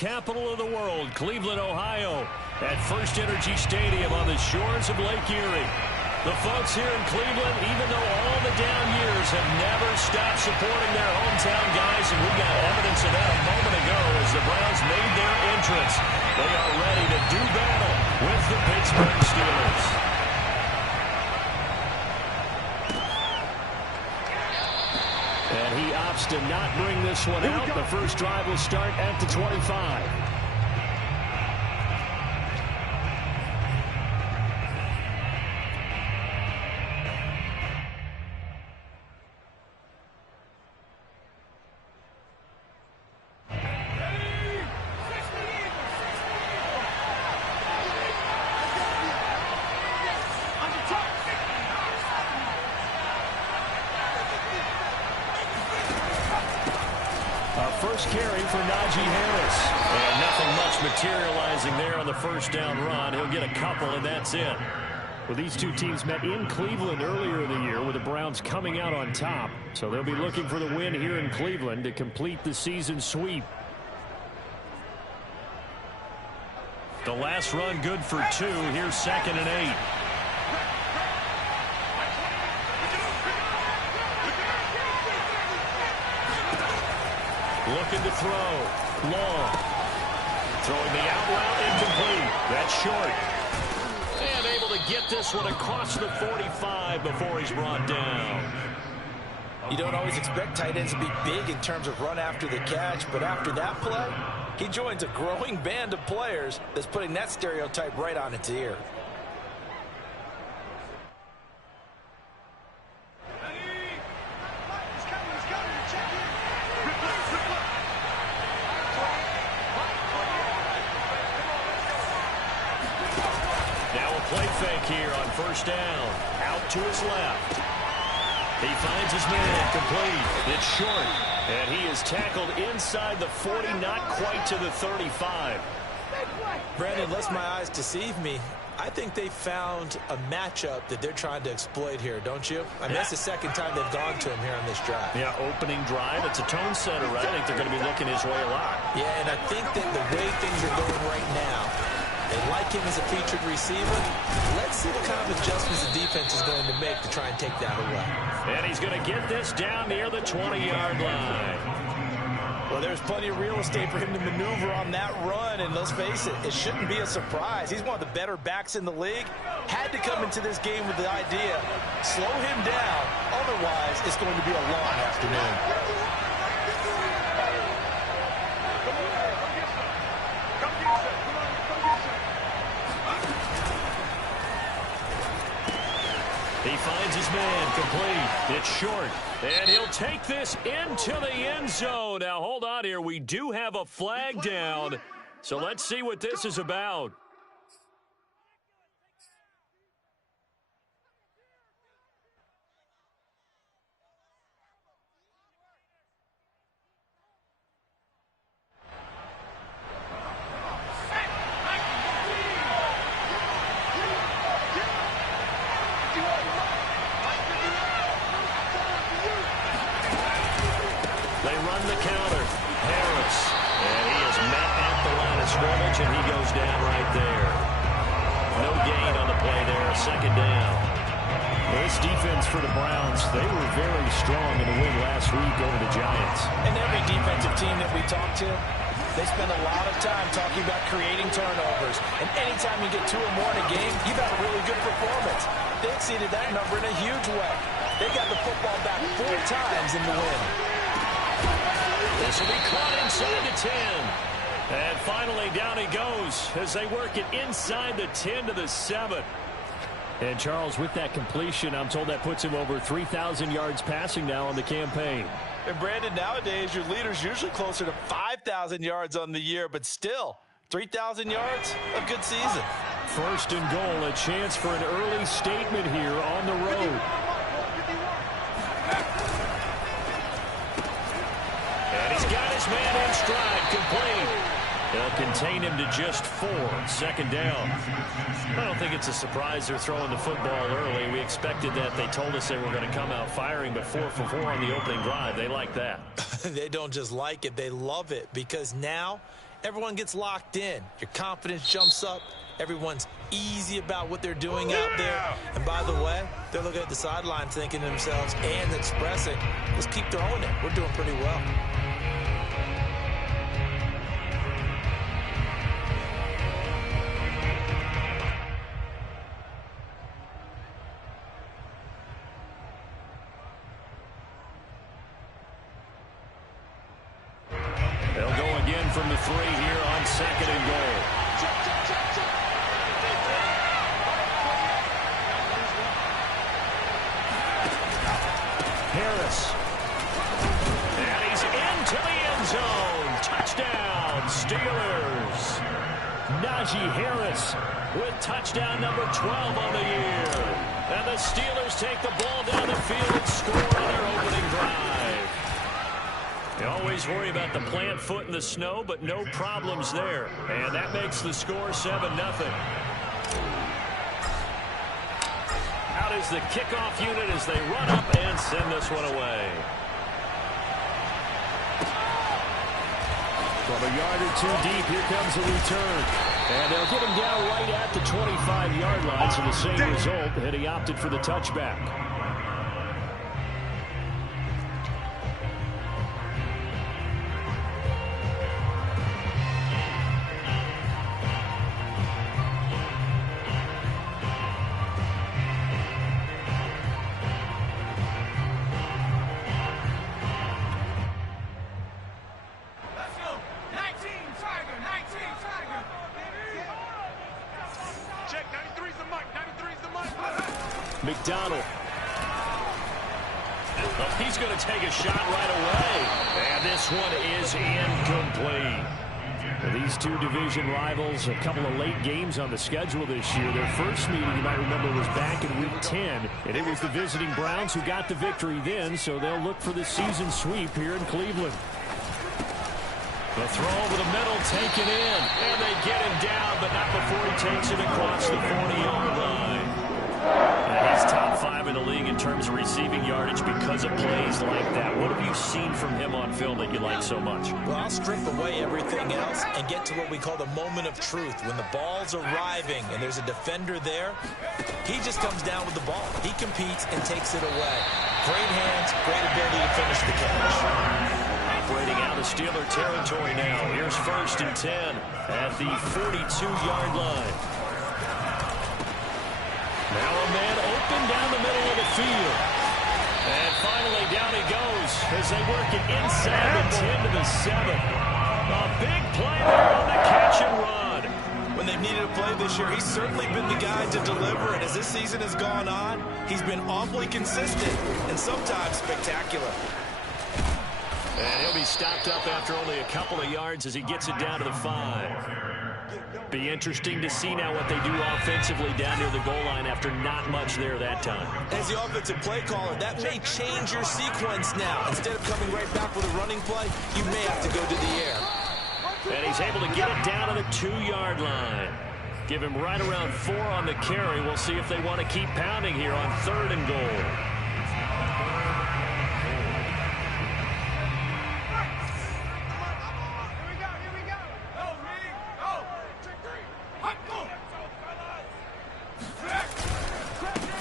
Capital of the world, Cleveland, Ohio, at First Energy Stadium on the shores of Lake Erie. The folks here in Cleveland, even though all the down years, have never stopped supporting their hometown guys, and we got evidence of that a moment ago as the Browns made their entrance. They are ready to do battle with the Pittsburgh Steelers. And he opts to not bring this one out. The first drive will start at the 25. Carry for Najee Harris. And nothing much materializing there on the first down run. He'll get a couple, and that's it. Well, these two teams met in Cleveland earlier in the year with the Browns coming out on top. So they'll be looking for the win here in Cleveland to complete the season sweep. The last run good for 2. Here's 2nd and 8. Looking to throw. Long. Throwing the out route, incomplete. That's short. And able to get this one across the 45 before he's brought down. You don't always expect tight ends to be big in terms of run after the catch, but after that play, he joins a growing band of players that's putting that stereotype right on its ear. Play fake here on first down. Out to his left. He finds his man complete. It's short. And he is tackled inside the 40, not quite to the 35. Brandon, unless my eyes deceive me, I think they found a matchup that they're trying to exploit here, don't you? I mean, that's the second time they've gone to him here on this drive. Yeah, opening drive. It's a tone setter, right? I think they're going to be looking his way a lot. Yeah, and I think that the way things are going right now, they like him as a featured receiver. Let's see what kind of adjustments the defense is going to make to try and take that away. And he's going to get this down near the 20-yard line. Well, there's plenty of real estate for him to maneuver on that run, and let's face it, it shouldn't be a surprise. He's one of the better backs in the league. Had to come into this game with the idea, slow him down, otherwise it's going to be a long afternoon. He finds his man complete. It's short. And he'll take this into the end zone. Now, hold on here. We do have a flag down. So let's see what this is about. And he goes down right there. No gain on the play there, a second down. Well, this defense for the Browns, they were very strong in the win last week over the Giants. And every defensive team that we talk to, they spend a lot of time talking about creating turnovers. And anytime you get 2 or more in a game, you've had a really good performance. They exceeded that number in a huge way. They got the football back 4 times in the win. This will be caught inside the 10. And finally, down he goes as they work it inside the 10 to the 7. And, Charles, with that completion, I'm told that puts him over 3,000 yards passing now on the campaign. And, Brandon, nowadays your leader's usually closer to 5,000 yards on the year, but still, 3,000 yards, a good season. First and goal, a chance for an early statement here on the road. And he's got his man in stride, complete. They'll contain him to just 4. Second down. I don't think it's a surprise they're throwing the football early. We expected that. They told us they were going to come out firing, but 4 for 4 on the opening drive. They like that. They don't just like it. They love it because now everyone gets locked in. Your confidence jumps up. Everyone's easy about what they're doing out there. And by the way, they're looking at the sideline thinking to themselves and expressing, let's keep throwing it. We're doing pretty well. They'll go again from the 3 here on 2nd and goal. Harris. And he's into the end zone. Touchdown, Steelers. Najee Harris with touchdown number 12 on the year. And the Steelers take the ball down the field and score on their opening drive. You always worry about the plant foot in the snow, but no problems there. And that makes the score 7-0. Out is the kickoff unit as they run up and send this one away. From a yard or 2 deep, here comes a return. And they'll get him down right at the 25-yard line, so the same result, and he opted for the touchback. McDonald. Oh, he's going to take a shot right away. And this one is incomplete. These two division rivals, a couple of late games on the schedule this year. Their first meeting, you might remember, was back in Week 10. And it was the visiting Browns who got the victory then, so they'll look for the season sweep here in Cleveland. The throw over the middle, taken in. And they get him down, but not before he takes it across the 40-yard line. And he's top 5 in the league in terms of receiving yardage because of plays like that. What have you seen from him on film that you like so much? Well, I'll strip away everything else and get to what we call the moment of truth. When the ball's arriving and there's a defender there, he just comes down with the ball. He competes and takes it away. Great hands, great ability to finish the catch. Operating out of Steeler territory now. Here's 1st and 10 at the 42-yard line. Now a man open down the middle of the field. And finally down he goes as they work it inside the 10 to the 7. A big play there on the catch and run. When they've needed a play this year, he's certainly been the guy to deliver. And as this season has gone on, he's been awfully consistent and sometimes spectacular. And he'll be stopped up after only a couple of yards as he gets it down to the 5. Be interesting to see now what they do offensively down near the goal line after not much there that time. As the offensive play caller, that may change your sequence now. Instead of coming right back with a running play, you may have to go to the air. And he's able to get it down to the 2-yard line. Give him right around 4 on the carry. We'll see if they want to keep pounding here on 3rd and goal.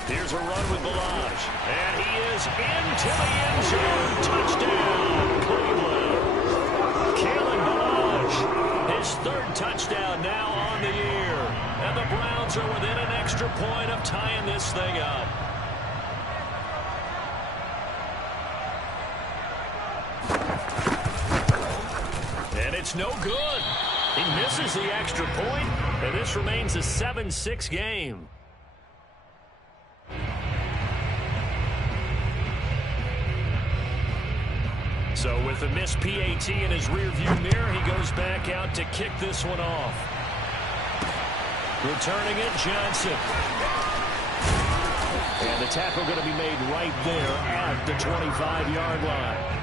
Here's a run with Balaj. And he is into the end zone. Touchdown, Cleveland. Kalen Balaj, his 3rd touchdown now on the year. And the Browns are within an extra point of tying this thing up. And it's no good. He misses the extra point, and this remains a 7-6 game. So with a missed PAT in his rearview mirror, he goes back out to kick this one off. Returning it, Johnson. And the tackle going to be made right there at the 25-yard line.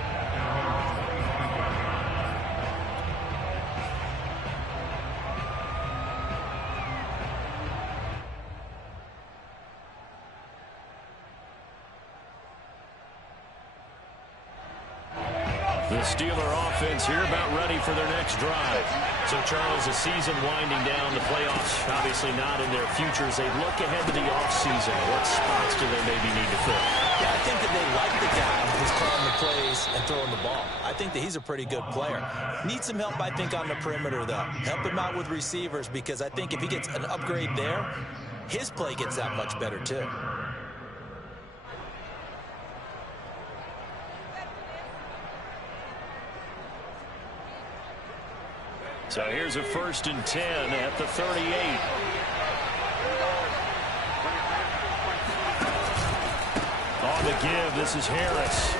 The The Steeler offense here about ready for their next drive. So, Charles, the season winding down, the playoffs obviously not in their futures. They look ahead to the offseason. What spots do they maybe need to fill? Yeah, I think that they like the guy who's calling the plays and throwing the ball. I think that he's a pretty good player. Needs some help, I think, on the perimeter, though. Help him out with receivers, because I think if he gets an upgrade there, his play gets that much better, too. So here's a 1st and 10 at the 38. On the give, this is Harris.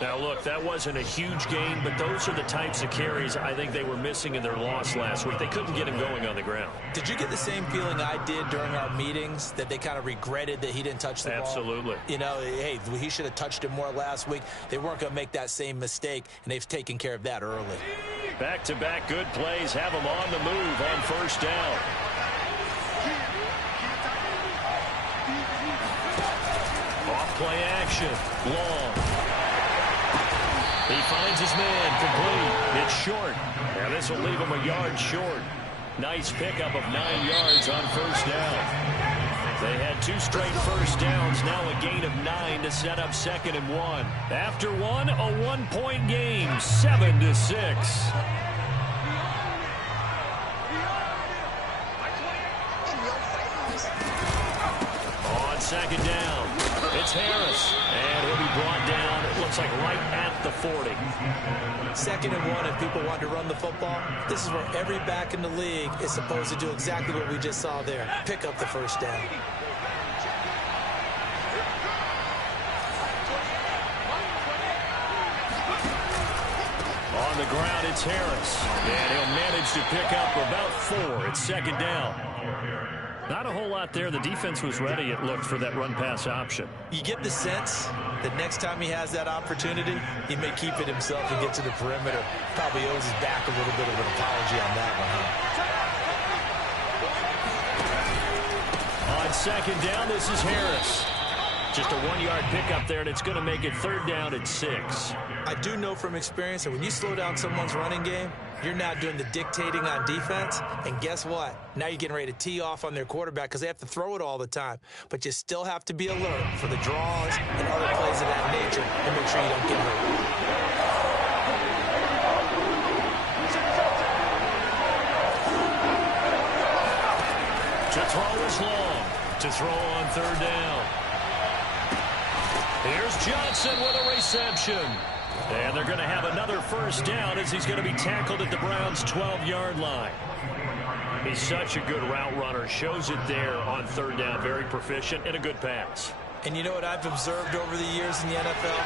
Now, look, that wasn't a huge gain, but those are the types of carries I think they were missing in their loss last week. They couldn't get him going on the ground. Did you get the same feeling I did during our meetings, that they kind of regretted that he didn't touch the ball? Absolutely. You know, hey, he should have touched it more last week. They weren't going to make that same mistake, and they've taken care of that early. Back-to-back good plays have him on the move on 1st down. Off play action. Long. He finds his man, complete. It's short. Now this will leave him a yard short. Nice pickup of 9 yards on 1st down. They had 2 straight 1st downs, now a gain of 9 to set up 2nd and 1. After one, a 1-point game, 7-6. On 2nd down, it's Harris, and he'll be brought down, it looks like right at the 40. 2nd and 1, if people want to run the football, this is where every back in the league is supposed to do exactly what we just saw there. Pick up the 1st down. On the ground, it's Harris, and he'll manage to pick up about 4. It's 2nd down. Not a whole lot there. The defense was ready, it looked, for that run-pass option. You get the sense that next time he has that opportunity, he may keep it himself and get to the perimeter. Probably owes his back a little bit of an apology on that one, huh? On 2nd down, this is Harris. Just a 1-yard pickup there, and it's going to make it 3rd down at 6. I do know from experience that when you slow down someone's running game, you're now doing the dictating on defense, and guess what? Now you're getting ready to tee off on their quarterback because they have to throw it all the time. But you still have to be alert for the draws and other plays of that nature and make sure you don't get hurt. To throw is long. To throw on 3rd down. Here's Johnson with a reception. And they're going to have another 1st down as he's going to be tackled at the Browns' 12-yard line. He's such a good route runner. Shows it there on 3rd down. Very proficient and a good pass. And you know what I've observed over the years in the NFL?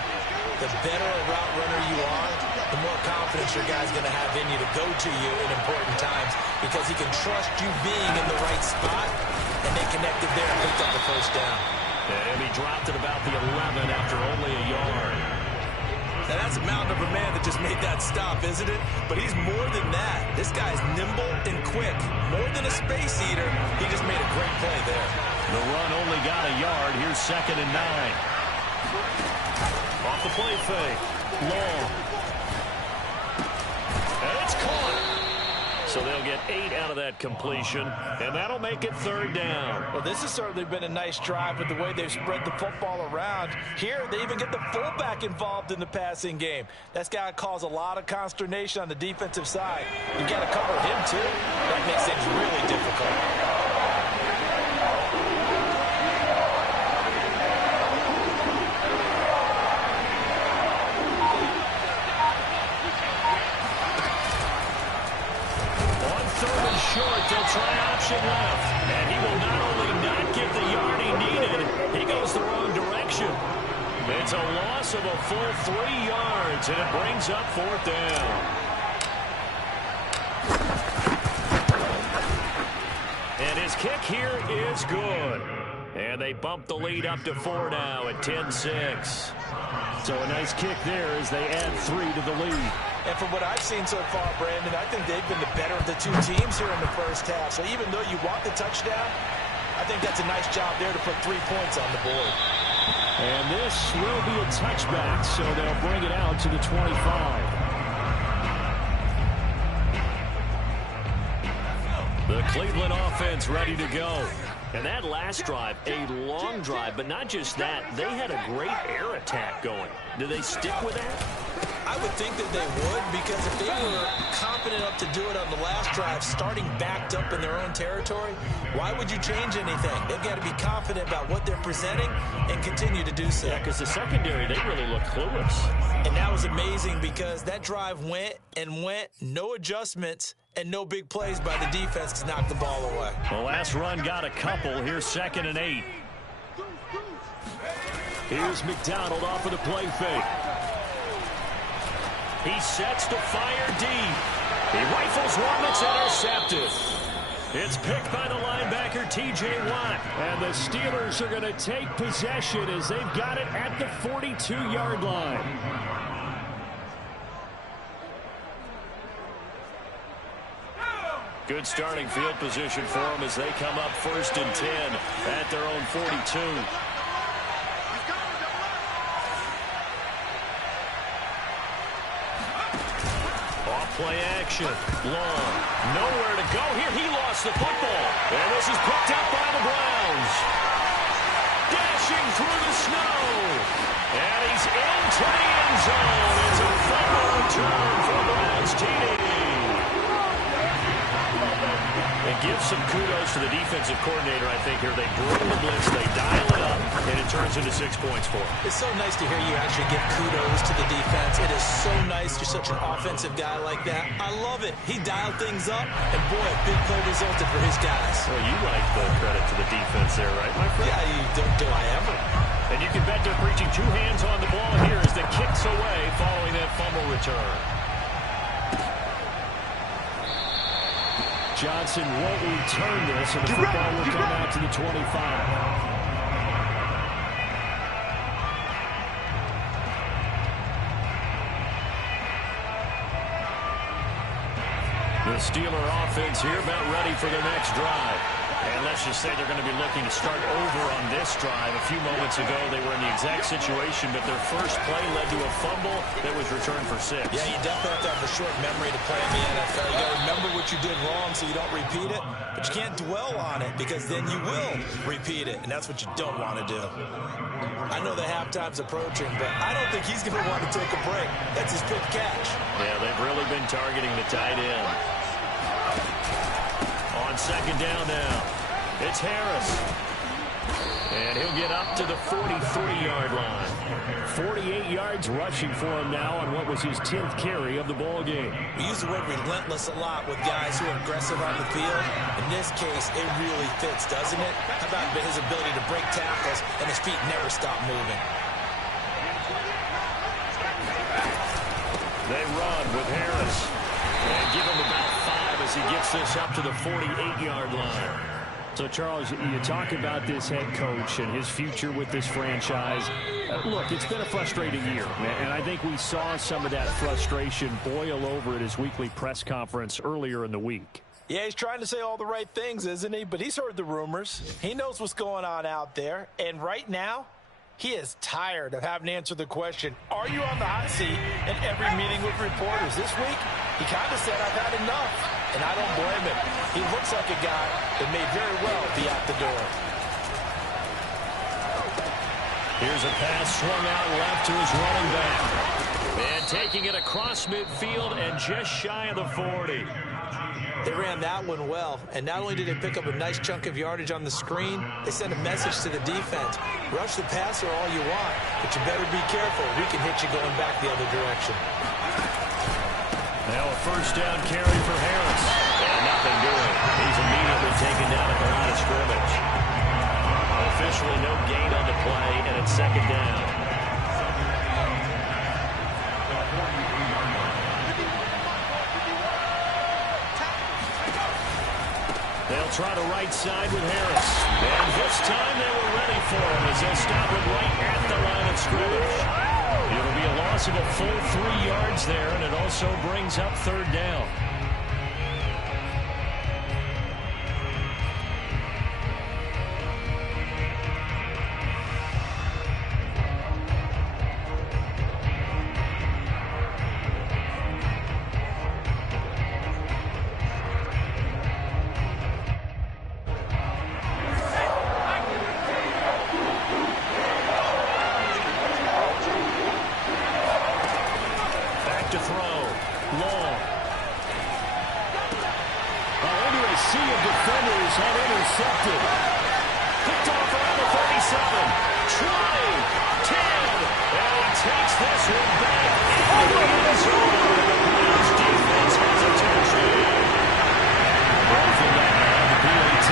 The better a route runner you are, the more confidence your guy's going to have in you to go to you in important times, because he can trust you being in the right spot, and they connected there and picked up the 1st down. And he dropped it about the 11 after only a yard. Now, that's a mountain of a man that just made that stop, isn't it? But he's more than that. This guy's nimble and quick. More than a space eater, he just made a great play there. The run only got a yard. Here's 2nd and 9. Off the play fake. Long. And it's caught. So they'll get 8 out of that completion, and that'll make it 3rd down. Well, this has certainly been a nice drive with the way they've spread the football around. Here, they even get the fullback involved in the passing game. That's got to cause a lot of consternation on the defensive side. You got to cover him, too. That makes things really difficult. Short, they'll try option left, and he will not only not get the yard he needed, he goes the wrong direction. It's a loss of a full 3 yards, and it brings up 4th down. And his kick here is good. And they bump the lead up to 4 now at 10-6. So a nice kick there as they add 3 to the lead. And from what I've seen so far, Brandon, I think they've been the better of the two teams here in the first half. So even though you want the touchdown, I I think that's a nice job there to put 3 points on the board. And this will be a touchback, so they'll bring it out to the 25. The Cleveland offense ready to go. And that last drive, a long drive, but not just that. They had a great air attack going. Do they stick with that? I would think that they would, because if they were confident enough to do it on the last drive, starting backed up in their own territory, why would you change anything? They've got to be confident about what they're presenting and continue to do so. Yeah, because the secondary, they really look clueless. And that was amazing because that drive went and went, no adjustments, and no big plays by the defense to knock the ball away. The last run got a couple. Here's 2nd and 8. Here's McDonald off of the play fake. He sets to fire deep. He rifles one that's intercepted. It's picked by the linebacker, T.J. Watt. And the Steelers are going to take possession as they've got it at the 42-yard line. Good starting field position for them as they come up 1st and 10 at their own 42. Off-play action. Long. Nowhere to go here. He lost the football. And this is picked up by the Browns. Dashing through the snow. And he's into the end zone. It's a fumble return for Browns TD. And give some kudos to the defensive coordinator, I think, here. They bring the blitz, they dial it up, and it turns into 6 points for them. It's so nice to hear you actually give kudos to the defense. It is so nice. You're such an offensive guy like that. I love it. He dialed things up, and boy, a big play resulted for his guys. Well, you like the credit to the defense there, right, my friend? Yeah, do I ever. And you can bet they're preaching 2 hands on the ball here as the kick's away following that fumble return. Johnson won't return this, and the football will come out to the 25. The Steeler offense here about ready for their next drive. And let's just say they're going to be looking to start over on this drive. A few moments ago, they were in the exact situation, but their first play led to a fumble that was returned for 6. Yeah, you definitely have to have a short memory to play in the NFL. You got to remember what you did wrong so you don't repeat it, but you can't dwell on it because then you will repeat it, and that's what you don't want to do. I know the halftime's approaching, but I don't think he's going to want to take a break. That's his fifth catch. Yeah, they've really been targeting the tight end. On 2nd down now, it's Harris. And he'll get up to the 43-yard line. 48 yards rushing for him now on what was his 10th carry of the ball game. We use the word relentless a lot with guys who are aggressive on the field. In this case, it really fits, doesn't it? How about his ability to break tackles and his feet never stop moving? They run with Harris. And give him about 5 as he gets this up to the 48-yard line. So, Charles, you talk about this head coach and his future with this franchise. Look, it's been a frustrating year, and I think we saw some of that frustration boil over at his weekly press conference earlier in the week. Yeah, he's trying to say all the right things, isn't he? But he's heard the rumors. He knows what's going on out there. And right now, he is tired of having to answer the question, are you on the hot seat in every meeting with reporters? This week, he kind of said, I've had enough. And I don't blame him. He looks like a guy that may very well be out the door. Here's a pass swung out left to his running back. And taking it across midfield and just shy of the 40. They ran that one well, and not only did they pick up a nice chunk of yardage on the screen, they sent a message to the defense. Rush the passer all you want, but you better be careful. We can hit you going back the other direction. Now a first down carry for Harris. And nothing doing. He's immediately taken down at the line of scrimmage. Officially no gain on the play, and it's 2nd down. They'll try to right side with Harris. And this time they were ready for him as they stop him right at the line of scrimmage. It'll be a loss of a full 3 yards there, and it also brings up 3rd down. to throw. Long. Into a sea of defenders and intercepted. Picked off around the 37. 20. 10. And he takes this one back into the end zone. The Browns defense has a touchdown. Ball from that now, the PAT.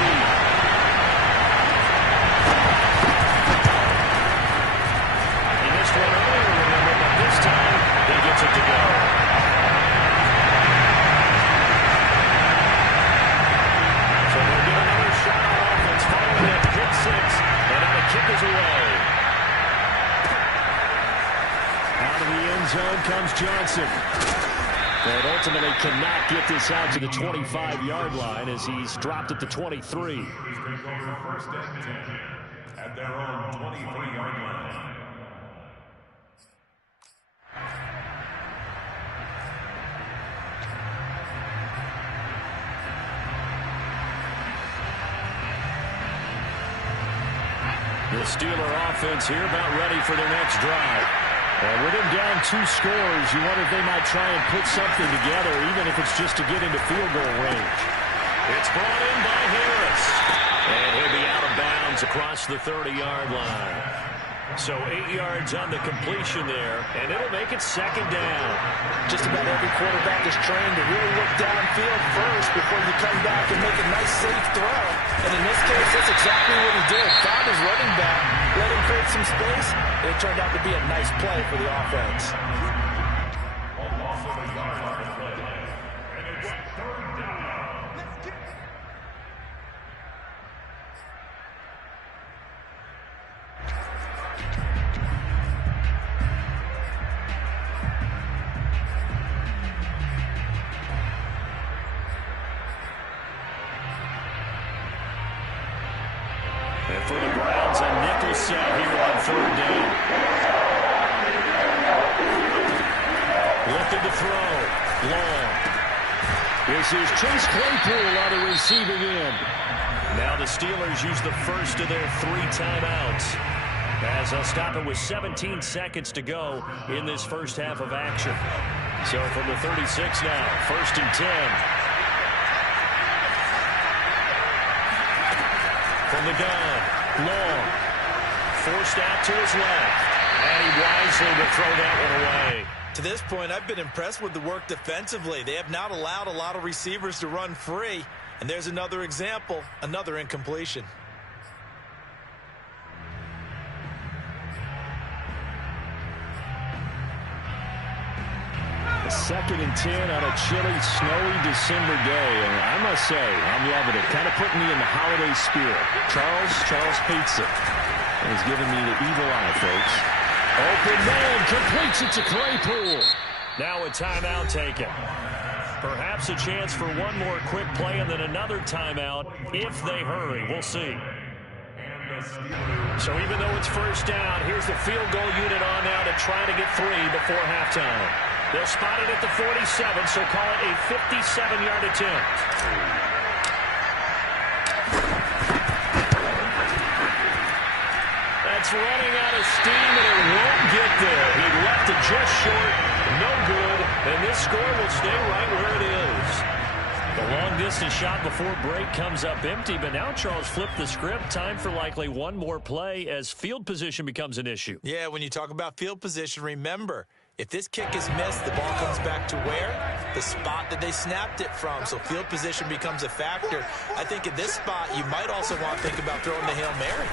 He missed one earlier, remember, but this time he gets it to go. So they'll get another shot on offense following that pick six, and now the kick is away. Out of the end zone comes Johnson. But ultimately cannot get this out to the 25-yard line as he's dropped at the 23. First and 10 at their own 23-yard line. The Steeler offense here about ready for their next drive. And with him down 2 scores, you wonder if they might try and put something together, even if it's just to get into field goal range. It's brought in by Harris. And he'll be out of bounds across the 30-yard line. So 8 yards on the completion there, and it'll make it second down. Just about every quarterback is trained to really look downfield first before you come back and make a nice, safe throw. And in this case, that's exactly what he did. Found his running back, let him create some space, and it turned out to be a nice play for the offense. And for the Browns, a nickel set here on third down. Looking to throw. Long. This is Chase Claypool on the receiving end. Now the Steelers use the first of their 3 timeouts, as they'll stop it with 17 seconds to go in this first half of action. So from the 36 now, first and 10. From the gun, Long, forced out to his left, and he wisely will throw that one away. To this point, I've been impressed with the work defensively. They have not allowed a lot of receivers to run free, and there's another example, another incompletion. Second and 10 on a chilly, snowy December day. And I must say, I'm loving it. Kind of putting me in the holiday spirit. Charles hates it. And he's giving me the evil eye, folks. Open man, completes it to Claypool. Now a timeout taken. Perhaps a chance for one more quick play and then another timeout if they hurry. We'll see. So even though it's first down, here's the field goal unit on now to try to get 3 before halftime. They'll spot it at the 47, so call it a 57-yard attempt. That's running out of steam, and it won't get there. He left it just short, no good, and this score will stay right where it is. The long-distance shot before break comes up empty, but now Charles flipped the script. Time for likely one more play as field position becomes an issue. Yeah, when you talk about field position, remember, if this kick is missed, the ball comes back to where? The spot that they snapped it from. So field position becomes a factor. I think in this spot, you might also want to think about throwing the Hail Mary.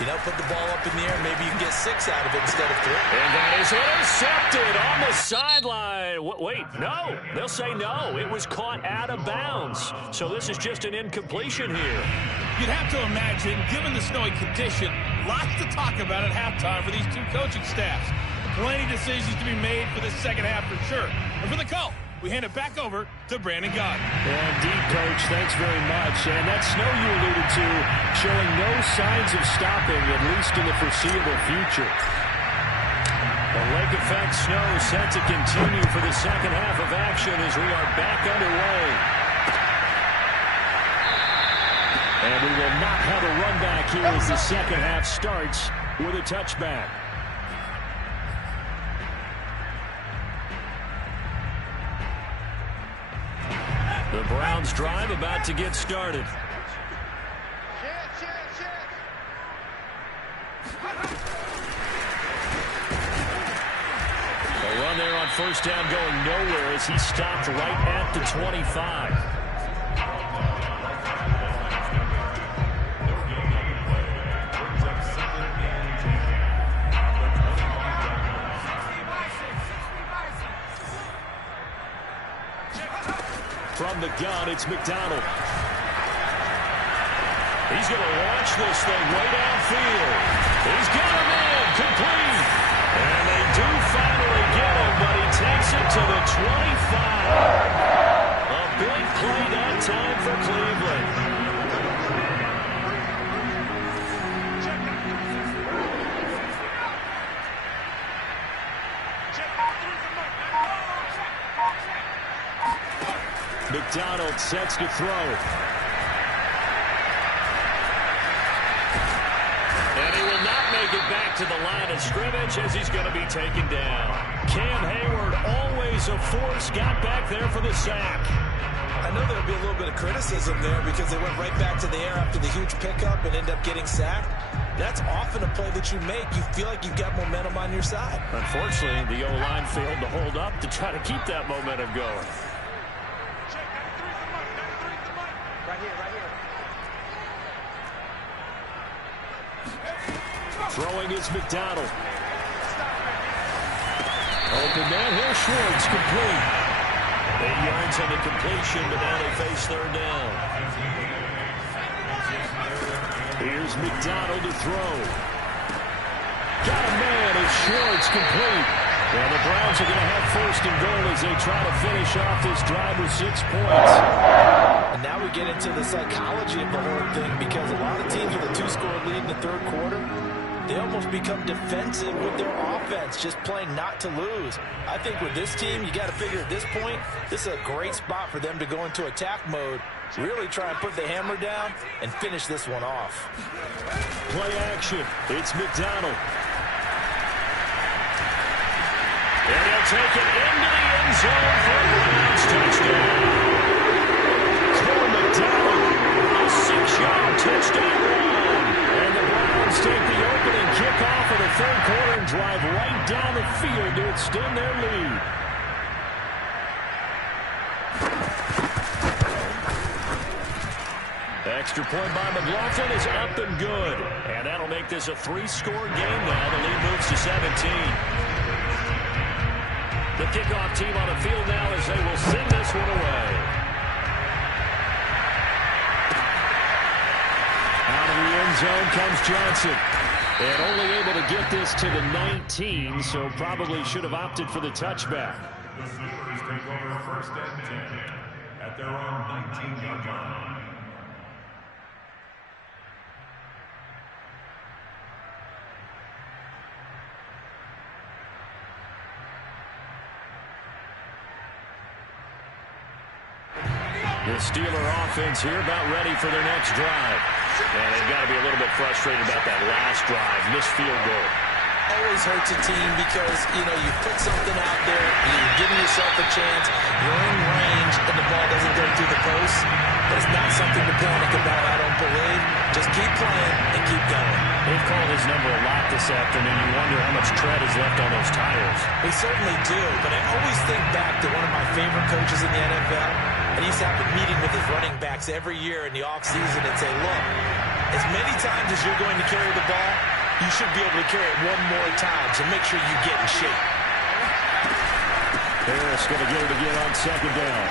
You know, put the ball up in the air. Maybe you can get 6 out of it instead of 3. And that is intercepted on the sideline. Wait, no. They'll say no. It was caught out of bounds. So this is just an incompletion here. You'd have to imagine, given the snowy condition, lots to talk about at halftime for these 2 coaching staffs. Plenty of decisions to be made for the second half for sure. And for the call, we hand it back over to Brandon Gaudin. Yeah, indeed, Coach. Thanks very much. And that snow you alluded to showing no signs of stopping, at least in the foreseeable future. The lake effect snow set to continue for the second half of action as we are back underway. And we will not have a run back here as the second half starts with a touchback. The Browns drive about to get started. A run there on first down going nowhere as he stopped right at the 25. From the gun, it's McDonald. He's going to launch this thing way downfield. He's got him in, complete. And they do finally get him, but he takes it to the 25. A big play that time for Cleveland. McDonald sets to throw. And he will not make it back to the line of scrimmage as he's going to be taken down. Cam Hayward, always a force, got back there for the sack. I know there'll be a little bit of criticism there because they went right back to the air after the huge pickup and end up getting sacked. That's often a play that you make. You feel like you've got momentum on your side. Unfortunately, the O-line failed to hold up to try to keep that momentum going. Throwing is McDonald. Open man here, Schwartz, complete. 8 yards on the completion, but now they face third down. Here's McDonald to throw. Got a man as Schwartz, complete. And the Browns are going to have first and goal as they try to finish off this drive with 6 points. And now we get into the psychology of the whole thing because a lot of teams with a 2-score lead in the third quarter, they almost become defensive with their offense, just playing not to lose. I think with this team, you got to figure at this point, this is a great spot for them to go into attack mode, really try and put the hammer down and finish this one off. Play action. It's McDonald. And he'll take it into the end zone for a Browns touchdown. Cole McDonald, a 6-yard touchdown run. And the Browns take the opening kickoff of the third quarter and drive right down the field to extend their lead. Extra point by McLaughlin is up and good. And that'll make this a 3-score game now. The lead moves to 17. The kickoff team on the field now as they will send this one away. Out of the end zone comes Johnson. And only able to get this to the 19, so probably should have opted for the touchback. The Steelers take over first and 10 at their own 19-yard line. The Steeler offense here about ready for their next drive. And they've got to be a little bit frustrated about that last drive, missed field goal. Always hurts a team because, you put something out there, you're giving yourself a chance, you're in range, and the ball doesn't go through the post. It's not something to panic about, I don't believe. Just keep playing and keep going. They've called his number a lot this afternoon. You wonder how much tread is left on those tires. They certainly do, but I always think back to one of my favorite coaches in the NFL. And he used to have a meeting with his running backs every year in the offseason and say, look, as many times as you're going to carry the ball, you should be able to carry it one more time, so make sure you get in shape. Harris going to get it again on second down.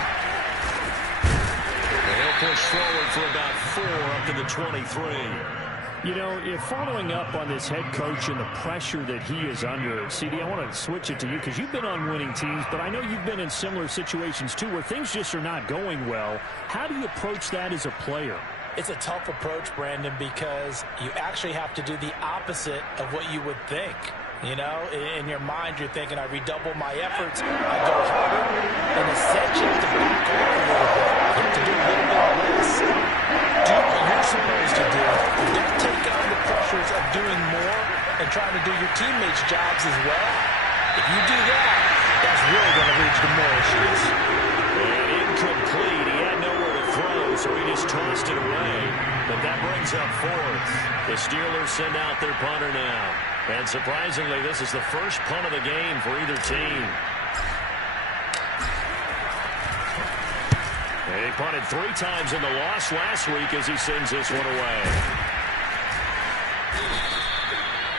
They'll push forward for about 4 up to the 23. If following up on this head coach and the pressure that he is under, CD, I want to switch it to you because you've been on winning teams, but I know you've been in similar situations too where things just are not going well. How do you approach that as a player? It's a tough approach, Brandon, because you actually have to do the opposite of what you would think. In your mind, you're thinking, I redouble my efforts, I go harder. In a sense, you have to back off a little bit. You have to do a little bit less. Do what you're supposed to do. Don't take on the pressures of doing more and trying to do your teammates' jobs as well. If you do that, that's really going to lead to more issues. And incomplete. He had tossed it away, but that brings up fourth. The Steelers send out their punter now. And surprisingly, this is the first punt of the game for either team. And he punted 3 times in the loss last week as he sends this one away.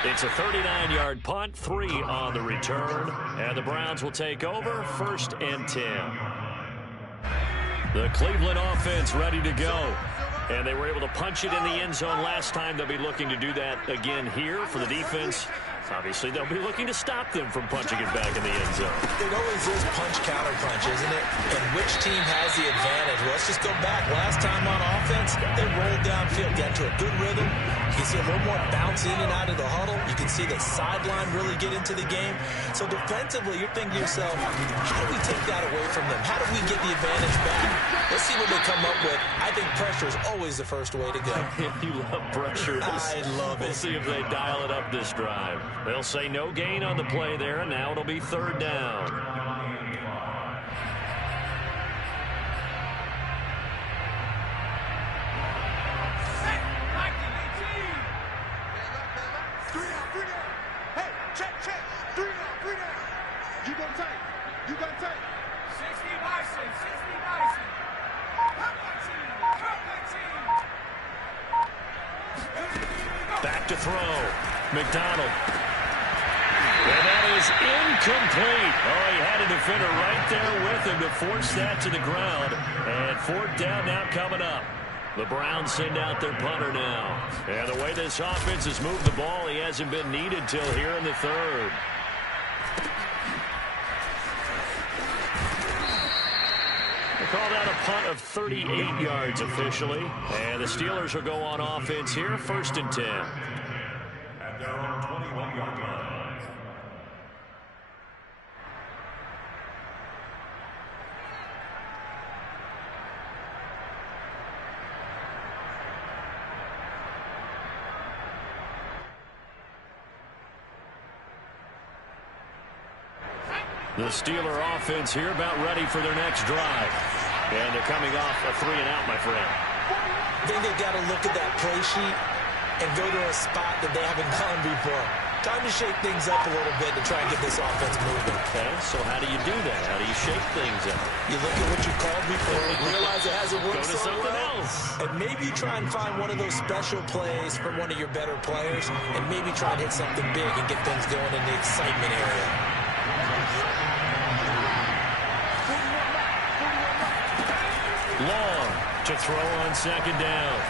It's a 39-yard punt, 3 on the return, and the Browns will take over, 1st and 10. The Cleveland offense ready to go. And they were able to punch it in the end zone last time. They'll be looking to do that again here for the defense. Obviously, they'll be looking to stop them from punching it back in the end zone. It always is punch-counter-punch, isn't it? And which team has the advantage? Well, let's just go back. Last time on offense, they rolled downfield, got into a good rhythm. You can see a little more bounce in and out of the huddle. You can see the sideline really get into the game. So defensively, you're thinking to yourself, how do we take that away from them? How do we get the advantage back? Let's see what they come up with. I think pressure is always the first way to go. You love pressure. I love it. We'll see if they dial it up this drive. They'll say no gain on the play there, and now it'll be 3rd down. Back to throw. McDonald. And that is incomplete. Oh, he had a defender right there with him to force that to the ground. And 4th down now coming up. The Browns send out their punter now. And the way this offense has moved the ball, he hasn't been needed till here in the 3rd. They call that a punt of 38 yards officially. And the Steelers will go on offense here, 1st and 10. At their own 21-yard line. The Steeler offense here about ready for their next drive. And they're coming off a 3-and-out, my friend. I think they've got to look at that play sheet and go to a spot that they haven't gone before. Time to shake things up a little bit to try and get this offense moving. Okay, so how do you do that? How do you shake things up? You look at what you called before, realize it hasn't worked Go to so something well, else. and maybe you try and find one of those special plays from one of your better players, and maybe try and hit something big and get things going in the excitement area. Long to throw on 2nd down.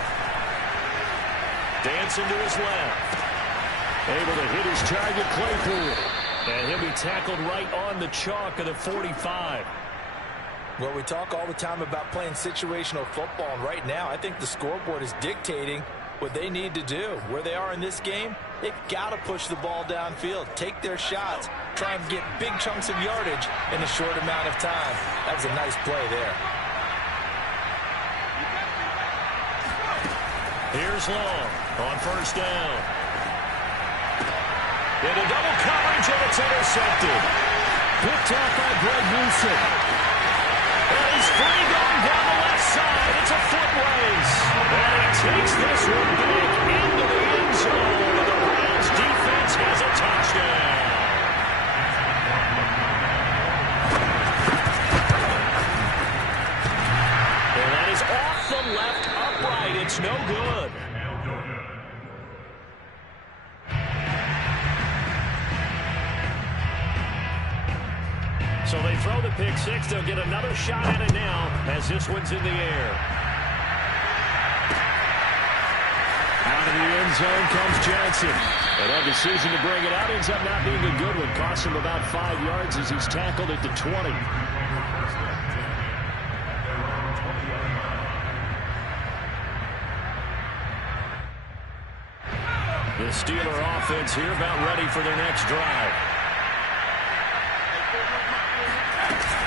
Dancing to his left. Able to hit his target, Claypool. And he'll be tackled right on the chalk of the 45. Well, we talk all the time about playing situational football, and right now I think the scoreboard is dictating what they need to do. Where they are in this game, they've got to push the ball downfield, take their shots, try and get big chunks of yardage in a short amount of time. That was a nice play there. Here's Long on 1st down. Into double coverage, and it's intercepted. Picked off by Greg Newsom. And he's free going down the left side. It's a foot race. And he takes this one back into the end zone. And the Browns defense has a touchdown. And that is off the left upright. It's no good. So they throw the pick six. They'll get another shot at it now as this one's in the air. Out of the end zone comes Johnson. And that decision to bring it out ends up not being a good one. Costs him about 5 yards as he's tackled at the 20. The Steeler offense here about ready for their next drive.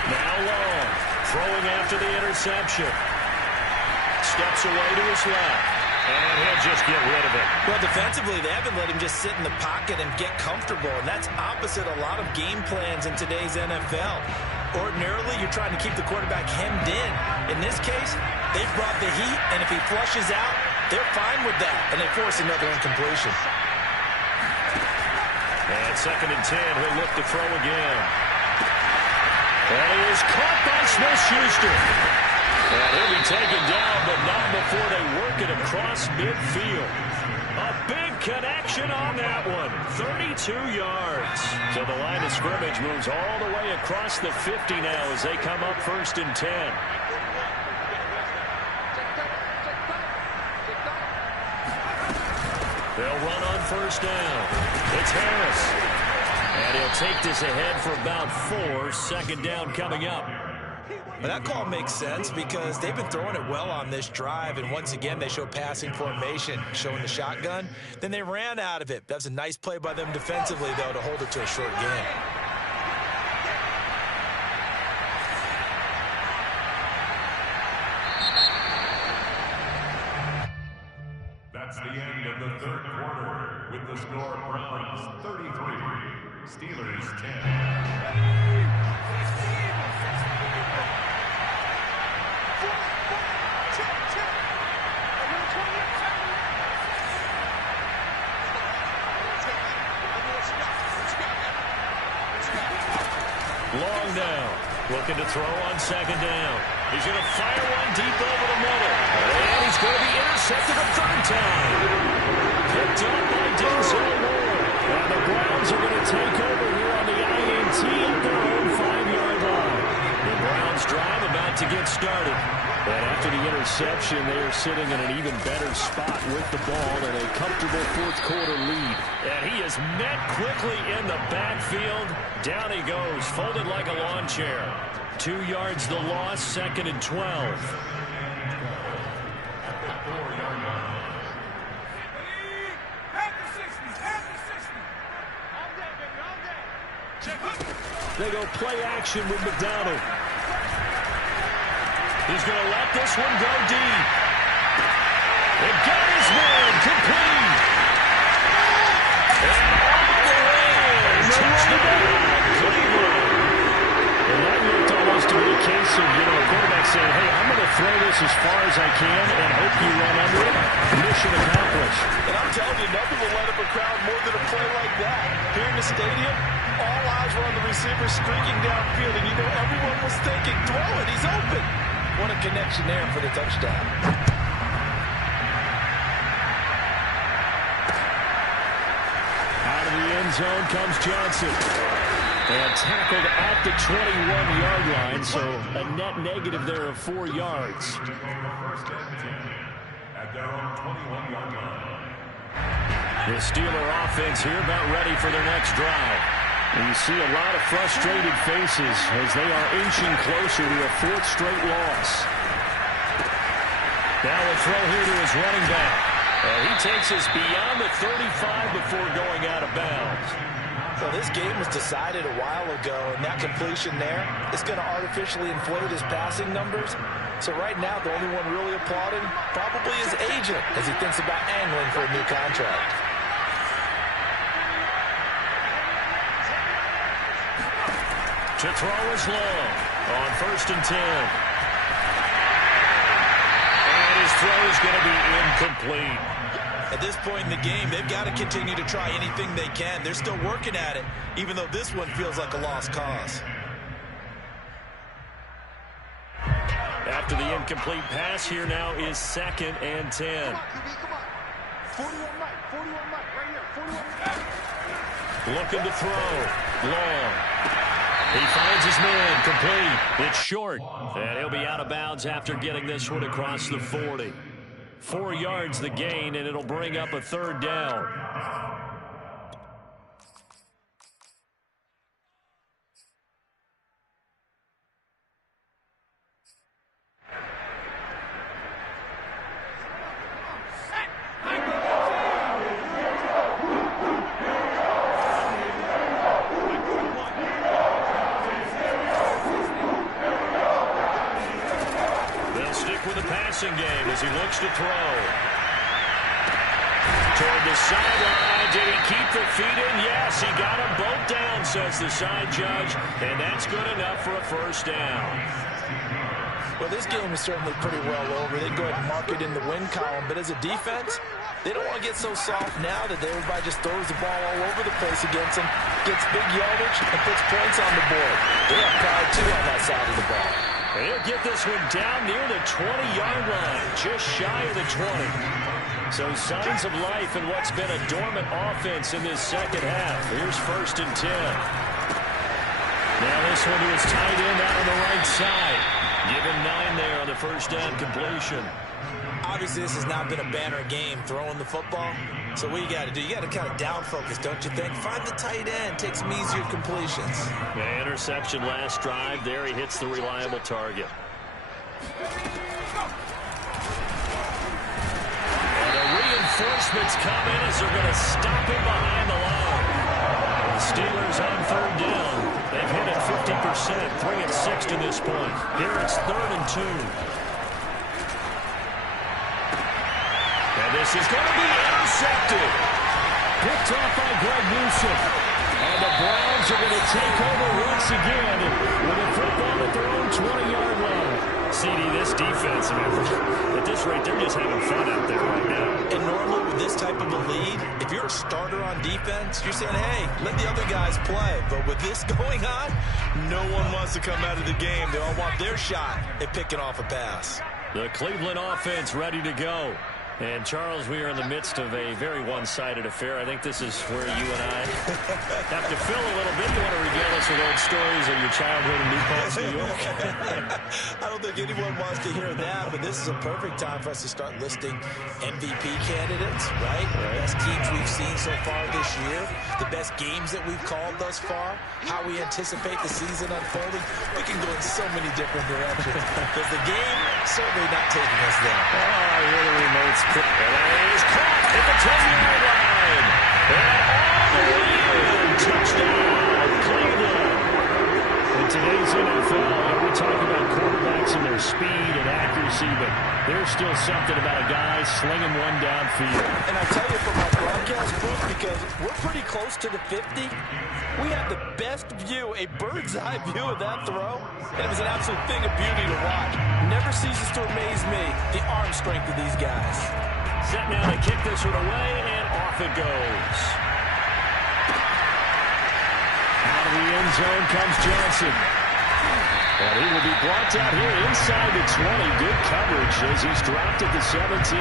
Now Long, throwing after the interception. Steps away to his left. And he'll just get rid of it. Well, defensively, they haven't let him just sit in the pocket and get comfortable, and that's opposite a lot of game plans in today's NFL. Ordinarily, you're trying to keep the quarterback hemmed in. In this case, they brought the heat, and if he flushes out, they're fine with that, and they force another incompletion. And 2nd and 10, he'll look to throw again. And he is caught by Smith-Schuster. And he'll be taken down, but not before they work it across midfield. A big connection on that one. 32 yards. So the line of scrimmage moves all the way across the 50 now as they come up 1st and 10. They'll run on 1st down. It's Harris. And he'll take this ahead for about 4. 2nd down coming up. Well, that call makes sense because they've been throwing it well on this drive, and once again they show passing formation, showing the shotgun. Then they ran out of it. That was a nice play by them defensively, though, to hold it to a short game. That's the end of the 3rd quarter with the score Browns 33, Steelers 10. Long now, looking to throw on 2nd down. He's going to fire one deep over the middle. And he's going to be intercepted a 3rd time. Picked up by Denzel Ward. And the Browns are going to take over here on the INT at their own 5-yard line. The Browns drive about to get started. And after the interception, they are sitting in an even better spot with the ball and a comfortable 4th quarter lead. And he is met quickly in the backfield. Down he goes, folded like a lawn chair. 2 yards the loss, 2nd and 12. They go play action with McDonald. He's going to let this one go deep. And got his man complete. And all the way in. Touchdown, Cleveland. And that looked almost to be a case of, a quarterback saying, hey, I'm going to throw this as far as I can and hope you run under it. Mission accomplished. And I'm telling you, nothing will light up a crowd more than a play like that. Here in the stadium, all eyes were on the receiver streaking downfield, and everyone was thinking, throw it, he's open. What a connection there for the touchdown. Out of the end zone comes Johnson. And tackled at the 21-yard line, so a net negative there of 4 yards. 1st and 10 at their own 21-yard line. The Steeler offense here about ready for their next drive. And you see a lot of frustrated faces as they are inching closer to a 4th straight loss. Now a throw here to his running back. And he takes us beyond the 35 before going out of bounds. So this game was decided a while ago, and that completion there is going to artificially inflate his passing numbers. So right now, the only one really applauding probably his agent as he thinks about angling for a new contract. To throw is long on 1st and 10. And his throw is going to be incomplete. At this point in the game, they've got to continue to try anything they can. They're still working at it, even though this one feels like a lost cause. After the incomplete pass, here now is 2nd and 10. 41 Mike, 41 Mike, right here, 41 Mike. Looking to throw. Long. He finds his man, complete. It's short, and he'll be out of bounds after getting this one across the 40. 4 yards the gain, and it'll bring up a 3rd down. Game as he looks to throw. Toward the sideline. Did he keep the feet in? Yes, he got them both down, says the side judge. And that's good enough for a first down. Well, this game is certainly pretty well over. They go ahead and mark it in the win column. But as a defense, they don't want to get so soft now that everybody just throws the ball all over the place against them, gets big yardage, and puts points on the board. They have pride, too, on that side of the ball. And he'll get this one down near the 20-yard line, just shy of the 20. So signs of life in what's been a dormant offense in this second half. Here's 1st and 10. Now this one to his tight end out on the right side. Give him 9 there on the first down completion. Obviously, this has not been a banner game throwing the football. So what you got to do, you got to kind of down focus, don't you think? Find the tight end, take some easier completions. The interception last drive. There he hits the reliable target. And the reinforcements come in as they're going to stop him behind the line. The Steelers on 3rd down. They've hit it 50%, 3 of 6 to this point. Here it's 3rd and 2. And this is going to be intercepted. Picked off by Greg Newsome. And the Browns are going to take over once again with a football at their own 20-yard line. CD, this defense, I mean, at this rate, they're just having fun out there right now. And normally with this type of a lead, if you're a starter on defense, you're saying, hey, let the other guys play. But with this going on, no one wants to come out of the game. They all want their shot at picking off a pass. The Cleveland offense ready to go. And, Charles, we are in the midst of a very one-sided affair. I think this is where you and I have to fill a little bit. You want to regale us with old stories of your childhood in New Paltz, New York? I don't think anyone wants to hear that, but this is a perfect time for us to start listing MVP candidates, right? The best teams we've seen so far this year, the best games that we've called thus far, how we anticipate the season unfolding. We can go in so many different directions because the game certainly not taking us there. Oh, here the remotes. And it is caught at the 10-yard line. And all the way in. Touchdown, Cleveland. In today's NFL, we talk about quarterbacks and their speed and accuracy, but there's still something about a guy slinging one downfield. And I tell you from my broadcast booth, because we're pretty close to the 50, we have the best view, a bird's-eye view of that throw. And it was an absolute thing of beauty to watch. Never ceases to amaze me, the arm strength of these guys. Set now to kick this one away, and off it goes. Out of the end zone comes Johnson. And he will be brought down here inside the 20. Good coverage as he's dropped at the 17.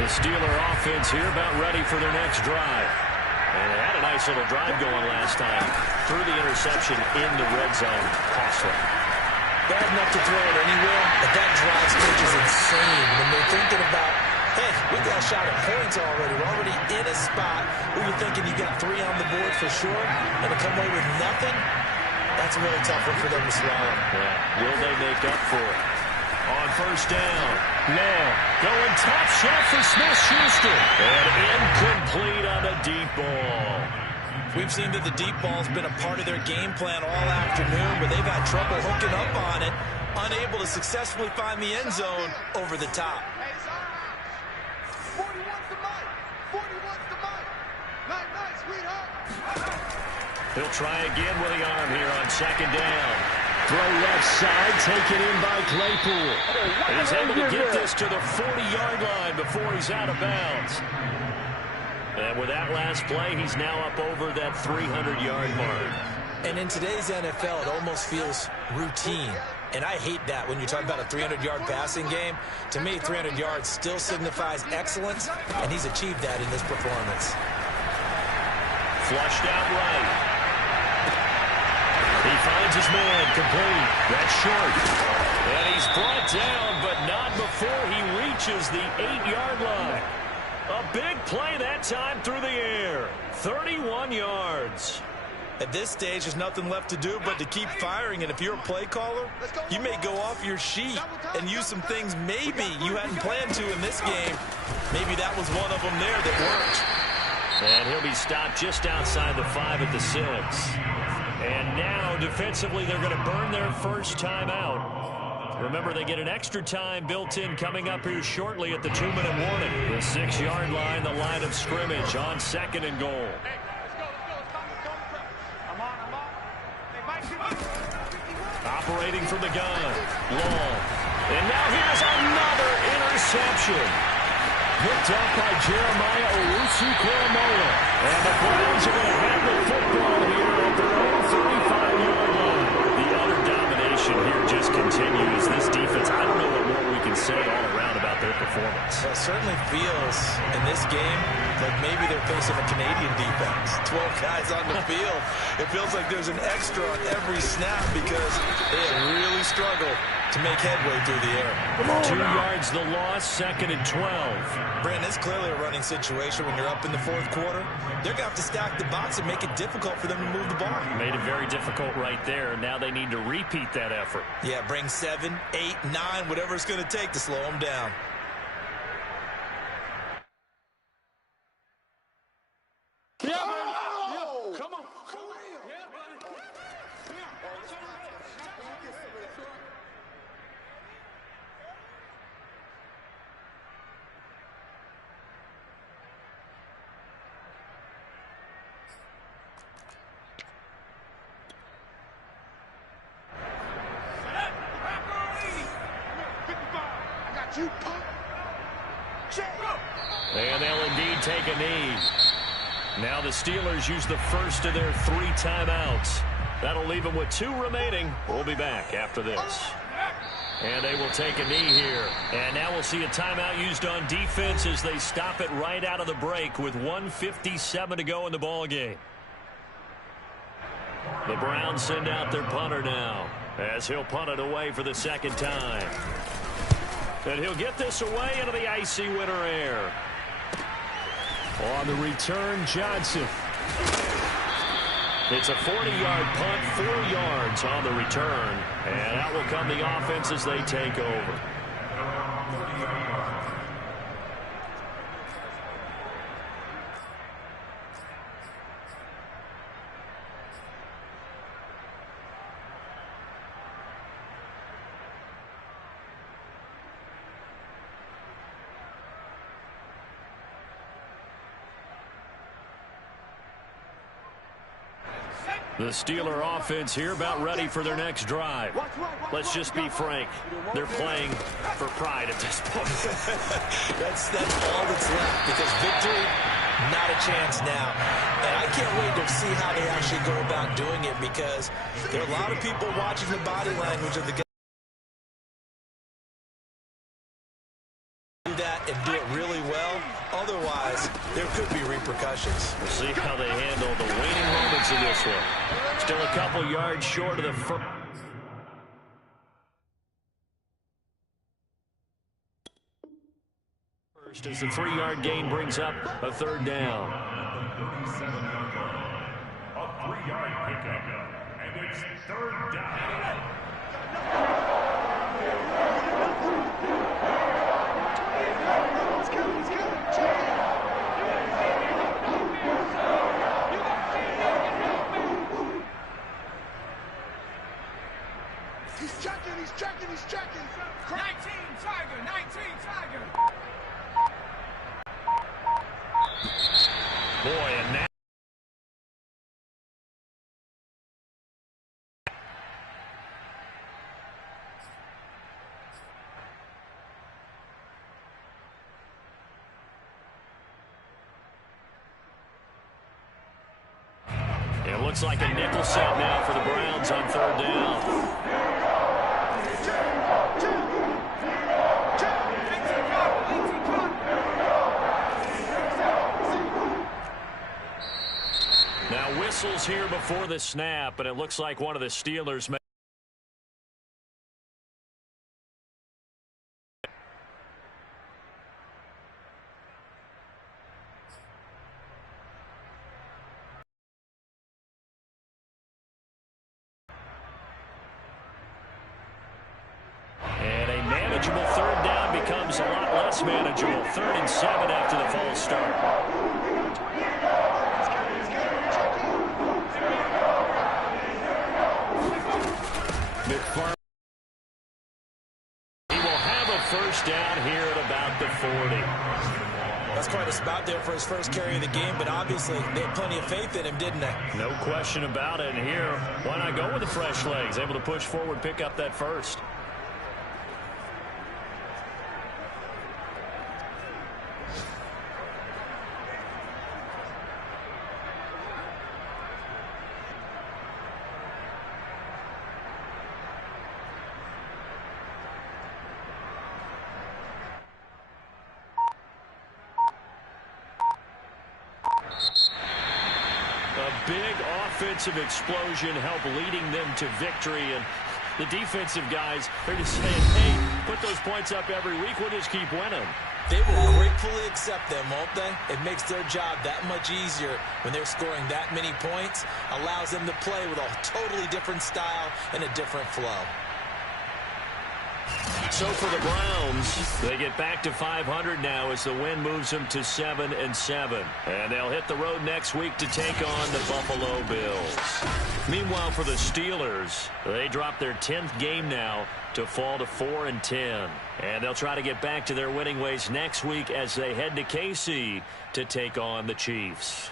The Steeler offense here about ready for their next drive. And they had a nice little drive going last time. Threw the interception in the red zone. Costly. Bad enough to throw it anywhere, but that drive stage is insane when they're thinking about, hey, we got a shot at points already. We're already in a spot where you're thinking you got 3 on the board for sure, and to come away with nothing, that's a really tough one for them to swallow. Yeah. Will they make up for it? On first down, Long going top shelf for Smith-Schuster. And incomplete on the deep ball. We've seen that the deep ball's been a part of their game plan all afternoon, but they've had trouble hooking up on it, unable to successfully find the end zone over the top. 41's the mic. 41's the mic. Night, sweetheart. He'll try again with the arm here on second down. Throw left side, taken in by Claypool. And he's able to get this to the 40-yard line before he's out of bounds. And with that last play, he's now up over that 300-yard mark. And in today's NFL, it almost feels routine. And I hate that when you're talking about a 300-yard passing game. To me, 300 yards still signifies excellence, and he's achieved that in this performance. Flushed out right. He finds his man, complete. That's short. And he's brought down, but not before he reaches the 8-yard line. A big play that time through the air. 31 yards. At this stage, there's nothing left to do but to keep firing. And if you're a play caller, you may go off your sheet and use some things maybe you hadn't planned to in this game. Maybe that was one of them there that worked. And he'll be stopped just outside the 5 at the 6. And now, defensively, they're going to burn their first timeout. Remember, they get an extra time built in coming up here shortly at the 2-minute warning. The 6-yard line, the line of scrimmage on 2nd and goal. Operating from the gun. Long. And now here's another interception. Picked up by Jeremiah Owusu-Koramoah. And the Browns are going to have the football here at their own 35-yard line. The utter domination here just continues. This defense, I don't know what more we can say all around about their performance. Well, it certainly feels in this game like maybe they're facing a Canadian defense. 12 guys on the field. It feels like there's an extra on every snap because they have really struggled to make headway through the air. 2 yards the loss, 2nd and 12. Brandon, it's clearly a running situation when you're up in the 4th quarter. They're going to have to stack the box and make it difficult for them to move the ball. Made it very difficult right there. Now they need to repeat that effort. Yeah, bring 7, 8, 9, whatever it's going to take to slow them down. Yeah, man. Yeah. Come on. Yeah, buddy. You pump. And they'll indeed take a knee. Now the Steelers use the first of their 3 timeouts. That'll leave them with 2 remaining. We'll be back after this. And they will take a knee here. And now we'll see a timeout used on defense as they stop it right out of the break with 1:57 to go in the ball game. The Browns send out their punter now as he'll punt it away for the 2nd time. And he'll get this away into the icy winter air. On the return, Johnson. It's a 40-yard punt, 4 yards on the return. And out will come the offense as they take over. The Steeler offense here about ready for their next drive. Let's just be frank. They're playing for pride at this point. That's all that's left because victory, not a chance now. And I can't wait to see how they actually go about doing it because there are a lot of people watching the body language of the guys. Do that and do it really well. Otherwise, there could be repercussions. We'll see how they handle the waning moments of this one. Still a couple yards short of the first. As the 3-yard gain brings up a 3rd down. A 3-yard pickup, and it's 3rd down. He's checking. 19 Tiger. Boy, and now. It looks like a nickel set now for the Browns on 3rd down. Now whistles here before the snap, and it looks like one of the Steelers may. And a manageable 3rd down becomes a lot less manageable. 3rd and 7 after the false start. That's quite a spot there for his first carry of the game, but obviously they had plenty of faith in him, didn't they? No question about it. And here, why not go with the fresh legs? Able to push forward, pick up that first. Big offensive explosion helped leading them to victory, and the defensive guys, they're just saying, hey, put those points up every week, we'll just keep winning. They will gratefully accept them, won't they? It makes their job that much easier when they're scoring that many points, allows them to play with a totally different style and a different flow. So for the Browns, they get back to 500 now as the win moves them to 7-7. And they'll hit the road next week to take on the Buffalo Bills. Meanwhile, for the Steelers, they drop their 10th game now to fall to 4-10. And they'll try to get back to their winning ways next week as they head to KC to take on the Chiefs.